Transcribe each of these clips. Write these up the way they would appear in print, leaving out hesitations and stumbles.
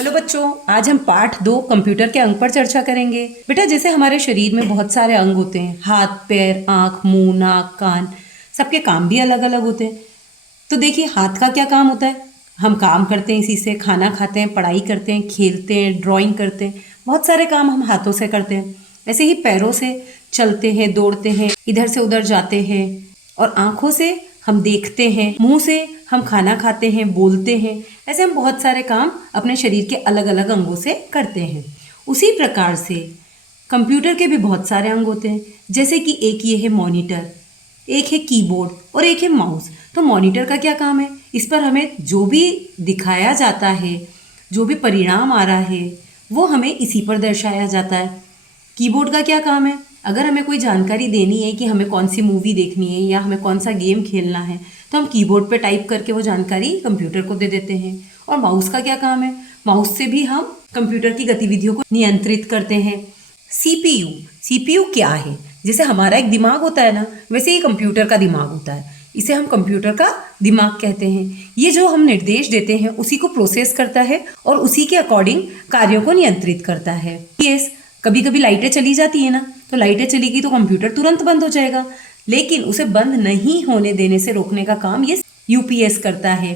Hello बच्चों, आज हम पाठ 2 कंप्यूटर के अंग पर चर्चा करेंगे। बेटा, जैसे हमारे शरीर में बहुत सारे अंग होते हैं, हाथ, पैर, आँख, मुंह, नाक, कान, सबके काम भी अलग अलग होते हैं। तो देखिए, हाथ का क्या काम होता है। हम काम करते हैं इसी से, खाना खाते हैं, पढ़ाई करते हैं, खेलते हैं, ड्राइंग करते हैं, बहुत सारे काम हम हाथों से करते हैं। ऐसे ही पैरों से चलते हैं, दौड़ते हैं, इधर से उधर जाते हैं। और आँखों से हम देखते हैं, मुंह से हम खाना खाते हैं, बोलते हैं। ऐसे हम बहुत सारे काम अपने शरीर के अलग अलग अंगों से करते हैं। उसी प्रकार से कंप्यूटर के भी बहुत सारे अंग होते हैं। जैसे कि एक ये है मॉनिटर, एक है कीबोर्ड और एक है माउस। तो मॉनिटर का क्या काम है, इस पर हमें जो भी दिखाया जाता है, जो भी परिणाम आ रहा है, वो हमें इसी पर दर्शाया जाता है। कीबोर्ड का क्या काम है, अगर हमें कोई जानकारी देनी है कि हमें कौन सी मूवी देखनी है या हमें कौन सा गेम खेलना है, तो हम कीबोर्ड पे टाइप करके वो जानकारी कंप्यूटर को दे देते हैं। और माउस का क्या काम है, माउस से भी हम कंप्यूटर की गतिविधियों को नियंत्रित करते हैं। सीपीयू, सीपीयू क्या है, जैसे हमारा एक दिमाग होता है ना, वैसे ही कंप्यूटर का दिमाग होता है। इसे हम कंप्यूटर का दिमाग कहते हैं। ये जो हम निर्देश देते हैं उसी को प्रोसेस करता है और उसी के अकॉर्डिंग कार्यों को नियंत्रित करता है। यस, कभी कभी लाइटें चली जाती है ना, तो लाइटें चली गई तो कंप्यूटर तुरंत बंद हो जाएगा, लेकिन उसे बंद नहीं होने देने से रोकने का काम ये यूपीएस करता है।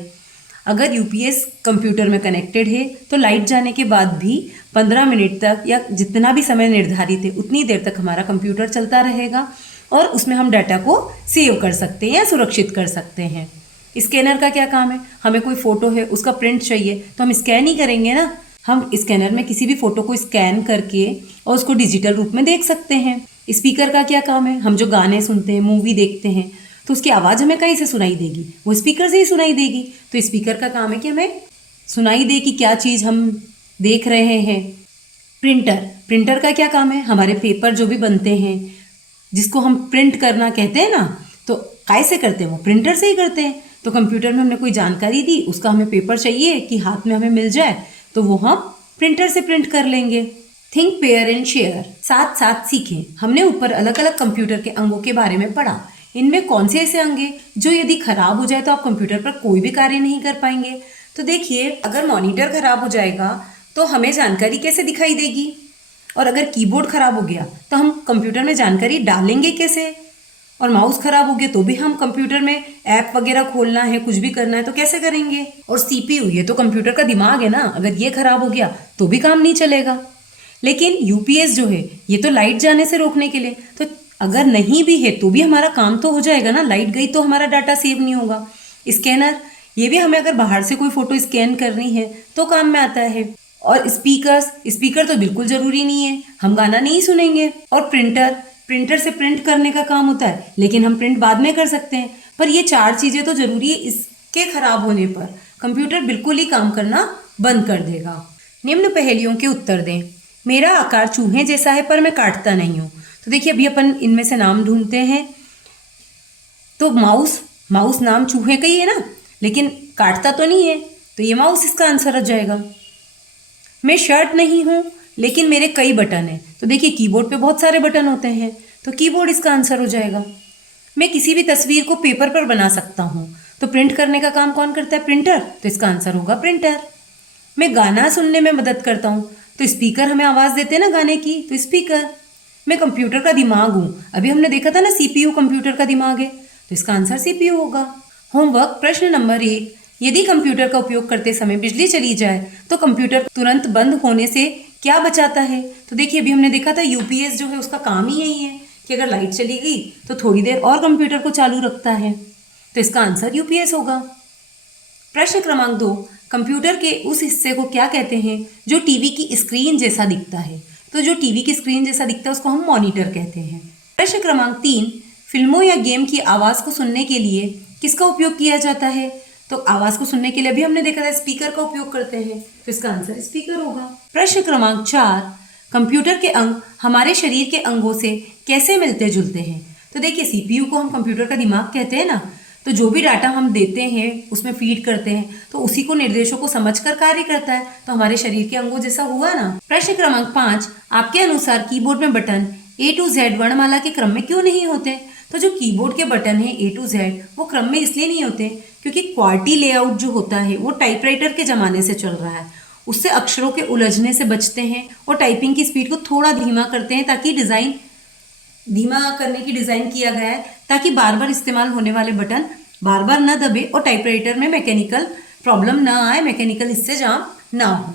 अगर यूपीएस कंप्यूटर में कनेक्टेड है तो लाइट जाने के बाद भी 15 मिनट तक या जितना भी समय निर्धारित है उतनी देर तक हमारा कंप्यूटर चलता रहेगा और उसमें हम डाटा को सेव कर सकते हैं या सुरक्षित कर सकते हैं। स्कैनर का क्या काम है, हमें कोई फोटो है उसका प्रिंट चाहिए तो हम स्कैन ही करेंगे ना। हम स्कैनर में किसी भी फोटो को स्कैन करके और उसको डिजिटल रूप में देख सकते हैं। स्पीकर का क्या काम है, हम जो गाने सुनते हैं, मूवी देखते हैं, तो उसकी आवाज़ हमें कहीं से सुनाई देगी, वो स्पीकर से ही सुनाई देगी। तो स्पीकर का काम है कि हमें सुनाई दे कि क्या चीज़ हम देख रहे हैं। प्रिंटर, प्रिंटर का क्या काम है, हमारे पेपर जो भी बनते हैं जिसको हम प्रिंट करना कहते हैं ना, तो कैसे करते हैं, वो प्रिंटर से ही करते हैं। तो कंप्यूटर में हमने कोई जानकारी दी, उसका हमें पेपर चाहिए कि हाथ में हमें मिल जाए, तो वो हम प्रिंटर से प्रिंट कर लेंगे। थिंक, पेयर एंड शेयर, साथ साथ सीखें। हमने ऊपर अलग अलग कंप्यूटर के अंगों के बारे में पढ़ा। इनमें कौन से ऐसे अंग हैं जो यदि खराब हो जाए तो आप कंप्यूटर पर कोई भी कार्य नहीं कर पाएंगे। तो देखिए, अगर मॉनिटर खराब हो जाएगा तो हमें जानकारी कैसे दिखाई देगी, और अगर कीबोर्ड खराब हो गया तो हम कंप्यूटर में जानकारी डालेंगे कैसे, और माउस खराब हो गया तो भी हम कंप्यूटर में ऐप वगैरह खोलना है, कुछ भी करना है तो कैसे करेंगे। और सीपीयू, ये तो कंप्यूटर का दिमाग है ना, अगर ये खराब हो गया तो भी काम नहीं चलेगा। लेकिन यूपीएस जो है ये तो लाइट जाने से रोकने के लिए, तो अगर नहीं भी है तो भी हमारा काम तो हो जाएगा ना, लाइट गई तो हमारा डाटा सेव नहीं होगा। स्कैनर, ये भी हमें अगर बाहर से कोई फोटो स्कैन करनी है तो काम में आता है। और स्पीकर्स, स्पीकर तो बिल्कुल जरूरी नहीं है, हम गाना नहीं सुनेंगे। और प्रिंटर, प्रिंटर से प्रिंट करने का काम होता है, लेकिन हम प्रिंट बाद में कर सकते हैं। पर ये 4 चीजें तो जरूरी है, इसके खराब होने पर कंप्यूटर बिल्कुल ही काम करना बंद कर देगा। निम्न पहेलियों के उत्तर दें। मेरा आकार चूहे जैसा है पर मैं काटता नहीं हूँ। तो देखिए, अभी अपन इनमें से नाम ढूंढते हैं। तो माउस, माउस नाम चूहे का ही है ना, लेकिन काटता तो नहीं है, तो ये माउस इसका आंसर हो जाएगा। मैं शर्ट नहीं हूँ लेकिन मेरे कई बटन हैं। तो देखिए, कीबोर्ड पे बहुत सारे बटन होते हैं, तो कीबोर्ड इसका आंसर हो जाएगा। मैं किसी भी तस्वीर को पेपर पर बना सकता हूँ, तो प्रिंट करने का काम कौन करता है, प्रिंटर, तो इसका आंसर होगा प्रिंटर। मैं गाना सुनने में मदद करता हूँ, तो स्पीकर हमें आवाज़ देते हैं ना गाने की, तो स्पीकर। मैं कंप्यूटर का दिमाग हूँ, अभी हमने देखा था ना सीपीयू कंप्यूटर का दिमाग है, तो इसका आंसर सीपीयू होगा। होमवर्क प्रश्न नंबर 1, यदि कंप्यूटर का उपयोग करते समय बिजली चली जाए तो कंप्यूटर तुरंत बंद होने से क्या बचाता है। तो देखिए, अभी हमने देखा था यूपीएस जो है उसका काम ही यही है कि अगर लाइट चली गई तो थोड़ी देर और कंप्यूटर को चालू रखता है, तो इसका आंसर यूपीएस होगा। प्रश्न क्रमांक 2, कंप्यूटर के उस हिस्से को क्या कहते हैं जो टीवी की स्क्रीन जैसा दिखता है। तो जो टीवी की स्क्रीन जैसा दिखता है उसको हम मॉनिटर कहते हैं। प्रश्न क्रमांक 3, फिल्मों या गेम की आवाज़ को सुनने के लिए किसका उपयोग किया जाता है। तो आवाज़ को सुनने के लिए भी हमने देखा था स्पीकर का उपयोग करते हैं, तो इसका आंसर स्पीकर होगा। प्रश्न क्रमांक 4, कंप्यूटर के अंग हमारे शरीर के अंगों से कैसे मिलते जुलते हैं। तो देखिए, सीपीयू को हम कंप्यूटर का दिमाग कहते हैं ना, तो जो भी डाटा हम देते हैं उसमें फीड करते हैं, तो उसी को निर्देशों को समझकर कार्य करता है, तो हमारे शरीर के अंगों जैसा हुआ ना। प्रश्न क्रमांक 5, आपके अनुसार कीबोर्ड में बटन A to Z वर्णमाला के क्रम में क्यों नहीं होते। तो जो कीबोर्ड के बटन है A to Z वो क्रम में इसलिए नहीं होते क्योंकि क्वार्टी लेआउट जो होता है वो टाइपराइटर के ज़माने से चल रहा है, उससे अक्षरों के उलझने से बचते हैं और टाइपिंग की स्पीड को थोड़ा धीमा करते हैं, ताकि डिज़ाइन धीमा करने की डिज़ाइन किया गया है, ताकि बार बार इस्तेमाल होने वाले बटन बार बार न दबे और टाइपराइटर में मैकेनिकल प्रॉब्लम ना आए, मैकेनिकल इससे जाम ना हो।